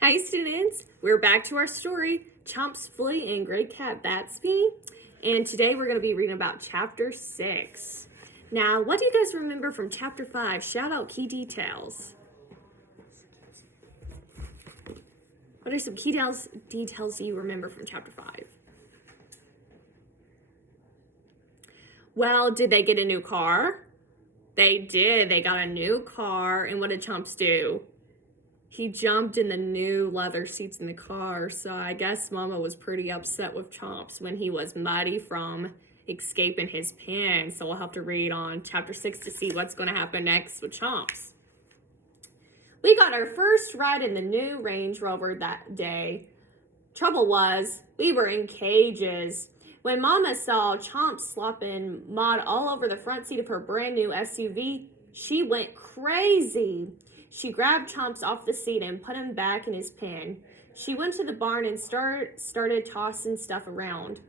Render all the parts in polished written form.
Hi students, we're back to our story, Chomps, Flea, and Gray Cat Batsby. And today we're going to be reading about chapter 6. Now, what do you guys remember from chapter 5? Shout out key details. What are some key details do you remember from chapter 5? Well, did they get a new car? They did. They got a new car. And what did Chomps do? He jumped in the new leather seats in the car, so I guess Mama was pretty upset with Chomps when he was muddy from escaping his pen. So we'll have to read on chapter 6 to see what's going to happen next with Chomps. We got our first ride in the new Range Rover that day. Trouble was, we were in cages. When Mama saw Chomps slopping mud all over the front seat of her brand new SUV, she went crazy. She grabbed Chomps off the seat and put him back in his pen. She went to the barn and started tossing stuff around.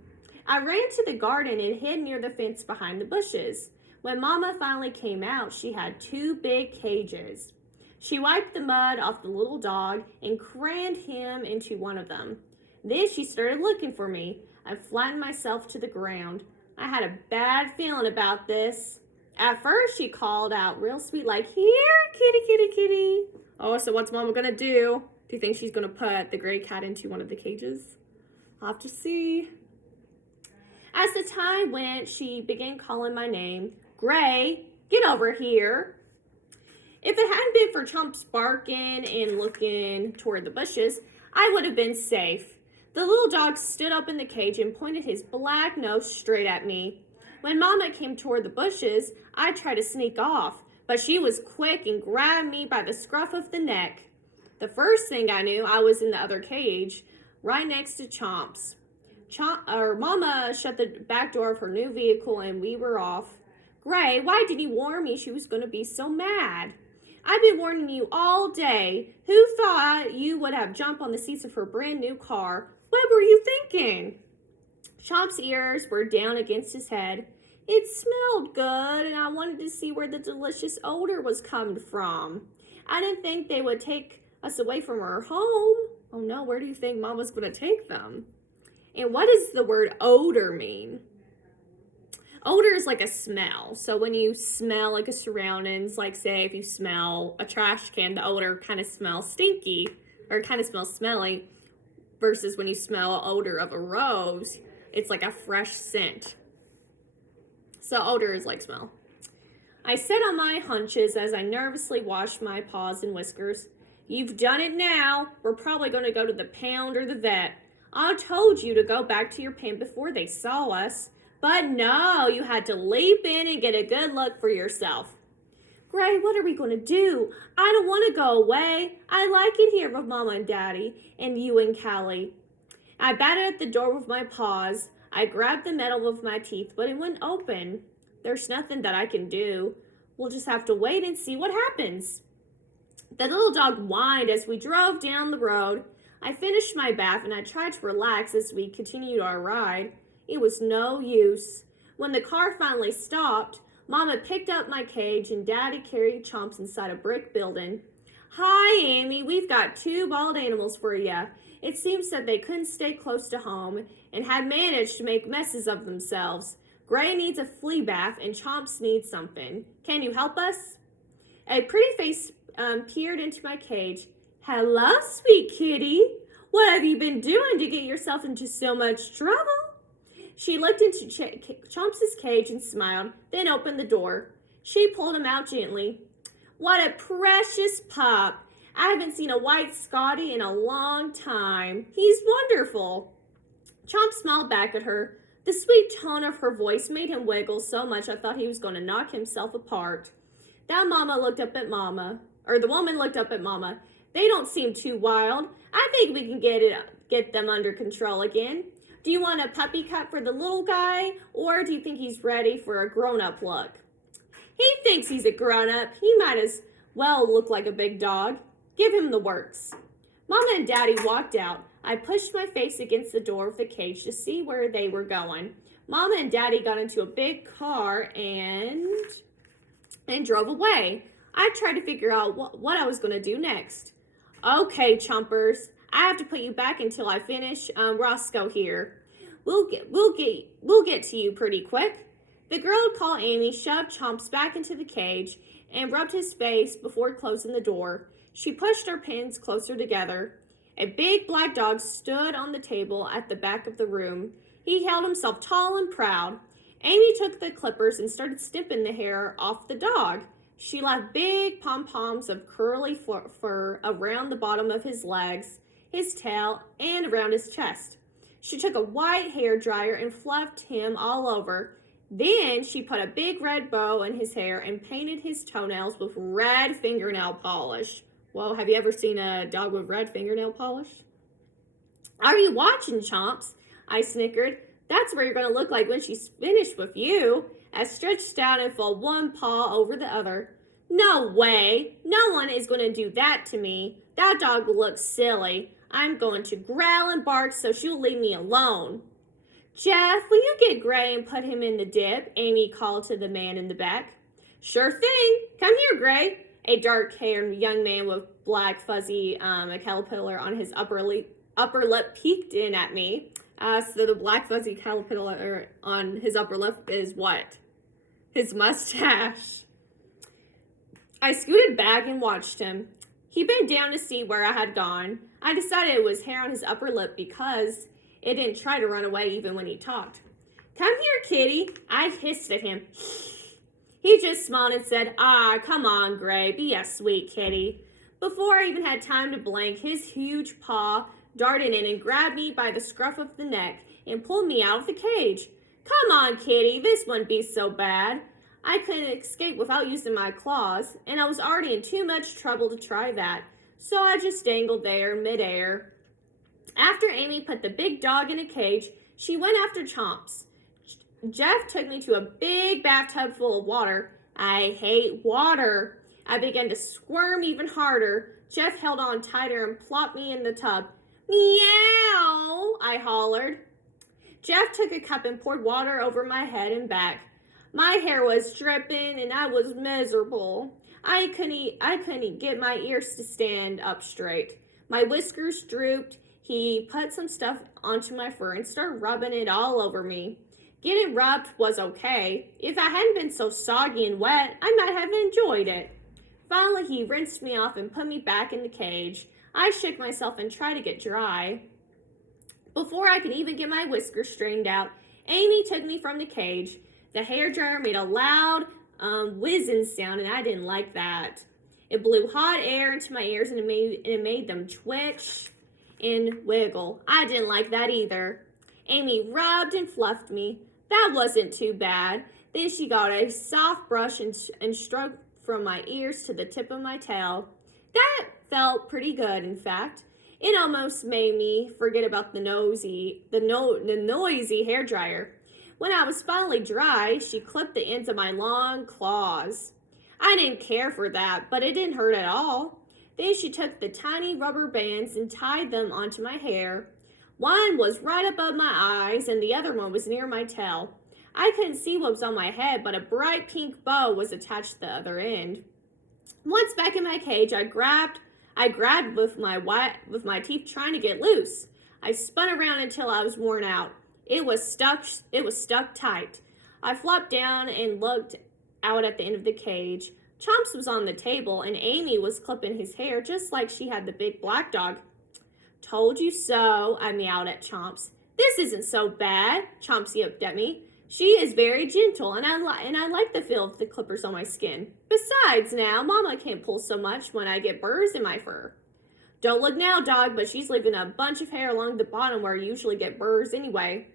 I ran to the garden and hid near the fence behind the bushes. When Mama finally came out, she had 2 big cages. She wiped the mud off the little dog and crammed him into one of them. Then she started looking for me. I flattened myself to the ground. I had a bad feeling about this. At first, she called out real sweet, like, "Here, kitty, kitty, kitty." Oh, so what's Mama gonna do? Do you think she's gonna put the gray cat into one of the cages? I'll have to see. As the time went, she began calling my name. "Gray, get over here." If it hadn't been for Chomps barking and looking toward the bushes, I would have been safe. The little dog stood up in the cage and pointed his black nose straight at me. When Mama came toward the bushes, I tried to sneak off, but she was quick and grabbed me by the scruff of the neck. The first thing I knew, I was in the other cage, right next to Chomps. Mama shut the back door of her new vehicle and we were off. "Gray, why did you warn me she was going to be so mad?" "I've been warning you all day. Who thought you would have jumped on the seats of her brand new car? What were you thinking?" Chomp's ears were down against his head. It smelled good, and I wanted to see where the delicious odor was coming from. I didn't think they would take us away from our home. Oh no, where do you think Mama's going to take them? And what does the word odor mean? Odor is like a smell. So when you smell like a surroundings, like say if you smell a trash can, the odor kind of smells stinky or kind of smells smelly, versus when you smell an odor of a rose, it's like a fresh scent. So odor is like smell. I sat on my hunches as I nervously washed my paws and whiskers. "You've done it now. We're probably going to go to the pound or the vet. I told you to go back to your pen before they saw us. But no, you had to leap in and get a good look for yourself." "Gray, what are we going to do? I don't want to go away. I like it here with Mama and Daddy and you and Callie." I batted at the door with my paws. I grabbed the metal with my teeth, but it wouldn't open. There's nothing that I can do. We'll just have to wait and see what happens. The little dog whined as we drove down the road. I finished my bath and I tried to relax as we continued our ride. It was no use. When the car finally stopped, Mama picked up my cage and Daddy carried Chomps inside a brick building. "Hi, Amy, we've got 2 bald animals for you. It seems that they couldn't stay close to home and had managed to make messes of themselves. Gray needs a flea bath and Chomps needs something. Can you help us?" A pretty face peered into my cage. "Hello, sweet kitty. What have you been doing to get yourself into so much trouble?" She looked into Chomps' cage and smiled, then opened the door. She pulled him out gently. "What a precious pup. I haven't seen a white Scotty in a long time. He's wonderful." Chomp smiled back at her. The sweet tone of her voice made him wiggle so much I thought he was going to knock himself apart. The woman looked up at Mama. "They don't seem too wild. I think we can get them under control again. Do you want a puppy cut for the little guy, or do you think he's ready for a grown-up look?" "He thinks he's a grown-up. He might as well look like a big dog. Give him the works." Mama and Daddy walked out. I pushed my face against the door of the cage to see where they were going. Mama and Daddy got into a big car and drove away. I tried to figure out what I was going to do next. Okay, Chompers, I have to put you back until I finish Roscoe here. We'll get to you pretty quick. The girl called Amy shoved Chomps back into the cage and rubbed his face before closing the door. She pushed her pins closer together. A big black dog stood on the table at the back of the room. He held himself tall and proud. Amy took the clippers and started snipping the hair off the dog. She left big pom-poms of curly fur around the bottom of his legs, his tail, and around his chest. She took a white hair dryer and fluffed him all over. Then she put a big red bow in his hair and painted his toenails with red fingernail polish. Well, have you ever seen a dog with red fingernail polish? Are you watching, Chomps? I snickered. That's what you're going to look like when she's finished with you. I stretched out and folded one paw over the other. No way. No one is going to do that to me. That dog looks silly. I'm going to growl and bark so she'll leave me alone. Jeff, will you get Gray and put him in the dip? Amy called to the man in the back. Sure thing. Come here, Gray. A dark-haired young man with black fuzzy a caterpillar on his upper lip peeked in at me. So the black fuzzy caterpillar on his upper lip is what? His mustache. I scooted back and watched him. He bent down to see where I had gone. I decided it was hair on his upper lip because it didn't try to run away even when he talked. Come here, kitty. I hissed at him. He just smiled and said, come on, Gray. Be a sweet kitty. Before I even had time to blink, his huge paw darted in and grabbed me by the scruff of the neck and pulled me out of the cage. Come on, kitty. This wouldn't be so bad. I couldn't escape without using my claws, and I was already in too much trouble to try that. So I just dangled there midair. After Amy put the big dog in a cage, she went after Chomps. Jeff took me to a big bathtub full of water. I hate water. I began to squirm even harder. Jeff held on tighter and plopped me in the tub. Meow, I hollered. Jeff took a cup and poured water over my head and back. My hair was dripping and I was miserable. I couldn't get my ears to stand up straight. My whiskers drooped. He put some stuff onto my fur and started rubbing it all over me. Getting rubbed was okay. If I hadn't been so soggy and wet, I might have enjoyed it. Finally, he rinsed me off and put me back in the cage. I shook myself and tried to get dry. Before I could even get my whiskers straightened out, Amy took me from the cage. The hairdryer made a loud whizzing sound, and I didn't like that. It blew hot air into my ears, and it made them twitch and wiggle. I didn't like that either. Amy rubbed and fluffed me. That wasn't too bad. Then she got a soft brush and stroked from my ears to the tip of my tail. That felt pretty good, in fact. It almost made me forget about the noisy hairdryer. When I was finally dry, she clipped the ends of my long claws. I didn't care for that, but it didn't hurt at all. Then she took the tiny rubber bands and tied them onto my hair. One was right above my eyes, and the other one was near my tail. I couldn't see what was on my head, but a bright pink bow was attached to the other end. Once back in my cage, I grabbed with my teeth, trying to get loose. I spun around until I was worn out. It was stuck tight. I flopped down and looked out at the end of the cage. Chomps was on the table, and Amy was clipping his hair just like she had the big black dog. Told you so, I meowed at Chomps. This isn't so bad, Chomps yipped at me. She is very gentle, and I like the feel of the clippers on my skin. Besides, now, Mama can't pull so much when I get burrs in my fur. Don't look now, dog, but she's leaving a bunch of hair along the bottom where I usually get burrs anyway.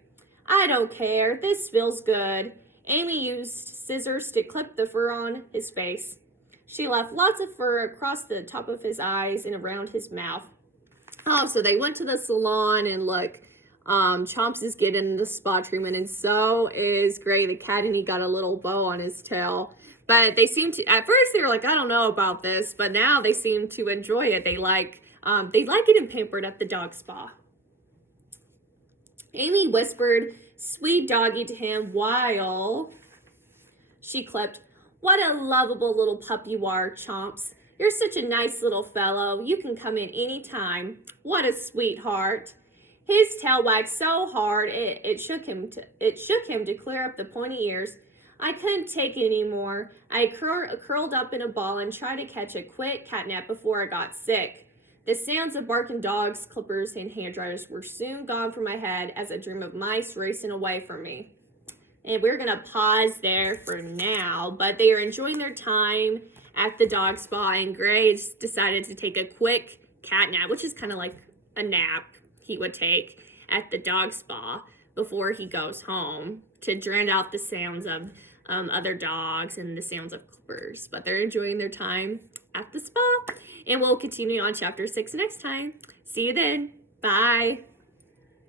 I don't care. This feels good. Amy used scissors to clip the fur on his face. She left lots of fur across the top of his eyes and around his mouth. Oh, so they went to the salon, and look, Chomps is getting the spa treatment, and so is Gray the cat, and he got a little bow on his tail. But they seem to, at first they were like, I don't know about this, but now they seem to enjoy it. They like getting pampered at the dog spa. Amy whispered, "Sweet doggy," to him while she clipped. What a lovable little pup you are, Chomps. You're such a nice little fellow. You can come in any time. What a sweetheart. His tail wagged so hard it shook him to clear up the pointy ears. I couldn't take it anymore. I curled up in a ball and tried to catch a quick catnap before I got sick. The sounds of barking dogs, clippers, and hand dryers were soon gone from my head as a dream of mice racing away from me. And we're going to pause there for now, but they are enjoying their time at the dog spa, and Gray's decided to take a quick cat nap, which is kind of like a nap he would take at the dog spa before he goes home to drown out the sounds of other dogs and the sounds of clippers. But they're enjoying their time at the spa, and we'll continue on chapter 6 next time. See you then. Bye.